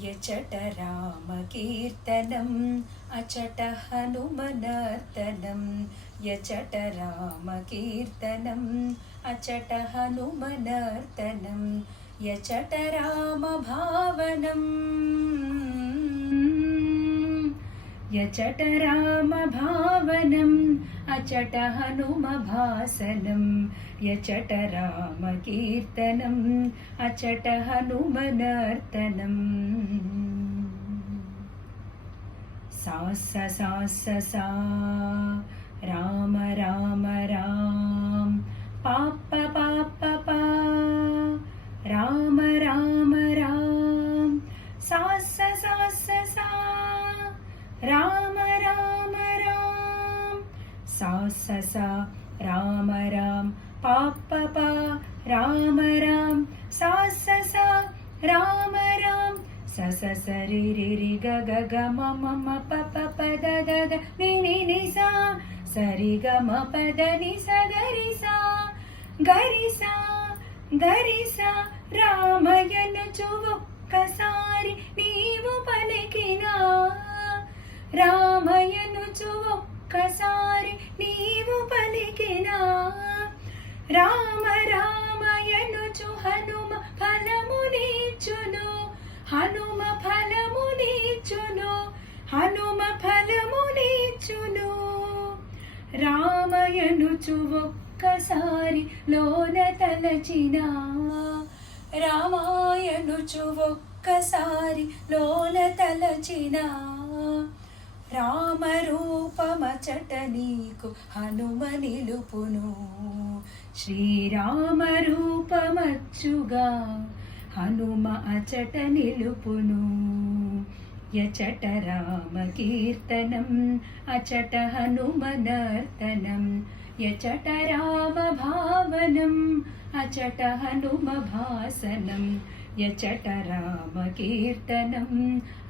यचट रामकीर्तनम् अचट हनुमनर्तनं यचट रामकीर्तनम् अचट हनुमनर्तनं यचट रामभावनम् यचट रामभावनम् अचट हनुमभासनं यचट रामकीर्तनम् अचट हनुमनर्तनम् सा सा सा सा सा राम राम राम पाप पाप पा राम राम राम सा सा सा सा सा राम राम राम सा सा सा राम राम पाप पा राम राम सा सा सा राम राम स स स रि रि रि ग ग ग म म म प प प द द द नि नि नि सा स रि ग म प द नि स ग रि सा రామయనుచు ఒక్కసారి నీవు పలికినా రామయనుచు ఒక్కసారి నీవు పలికినా రామ రామయనుచు హనుమ ఫలమునిచ్చును హనుమ ఫలమునిచ్చును హనుమ ఫలమునిచ్చును రామయనుచు ఒక్కసారి లోన తలచినా రామాయనుచు ఒక్కసారి లోన తలచినా రామరూపమచట నీకు హనుమ నిలుపును శ్రీరామ రూపమచ్చుగా హనుమ అచట నిలుపును యచట రామకీర్తనం అచట హనుమనర్తనం యచట రామభావనం అచట హనుమభాసనం యచట రామకీర్తనం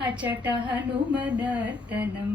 అచట హనుమనర్తనం